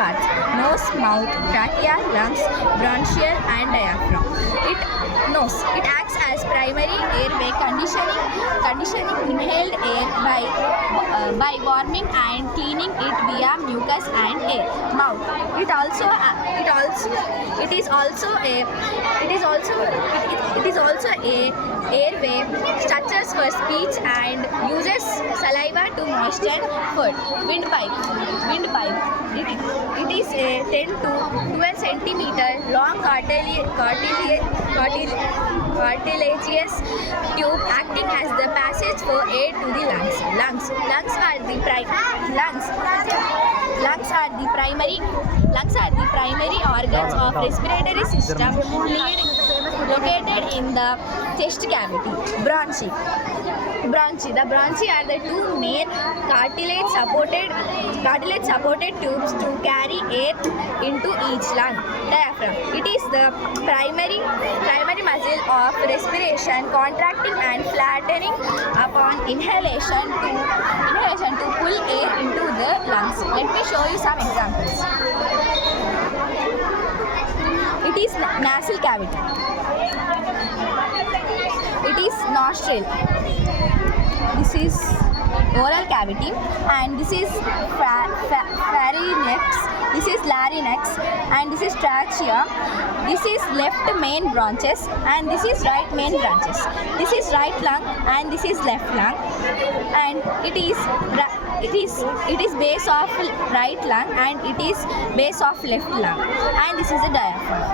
parts: nose, mouth, trachea, lungs, bronchial, and diaphragm. It acts as primary airway conditioning inhaled air by warming and cleaning it via mucus and air. Mouth. It is also a airway structures for speech and uses saliva to moisten food. Windpipe. It is a 10 to 12 centimeter long cartilaginous tube acting as the passage for air to the lungs. Lungs are the primary organs of respiratory system located in the chest cavity. Bronchi. The bronchi are the two main cartilage-supported tubes to carry air into each lung. Diaphragm. It is the primary muscle of respiration, contracting and flattening upon inhalation to pull air into the lungs. Let me show you some examples. It is nasal cavity. It is nostril. This is oral cavity, and this is pharynx. This is larynx, and this is trachea. This is left main branches, and this is right main branches. This is right lung, and this is left lung, and it is base of right lung, and it is base of left lung, and this is the diaphragm.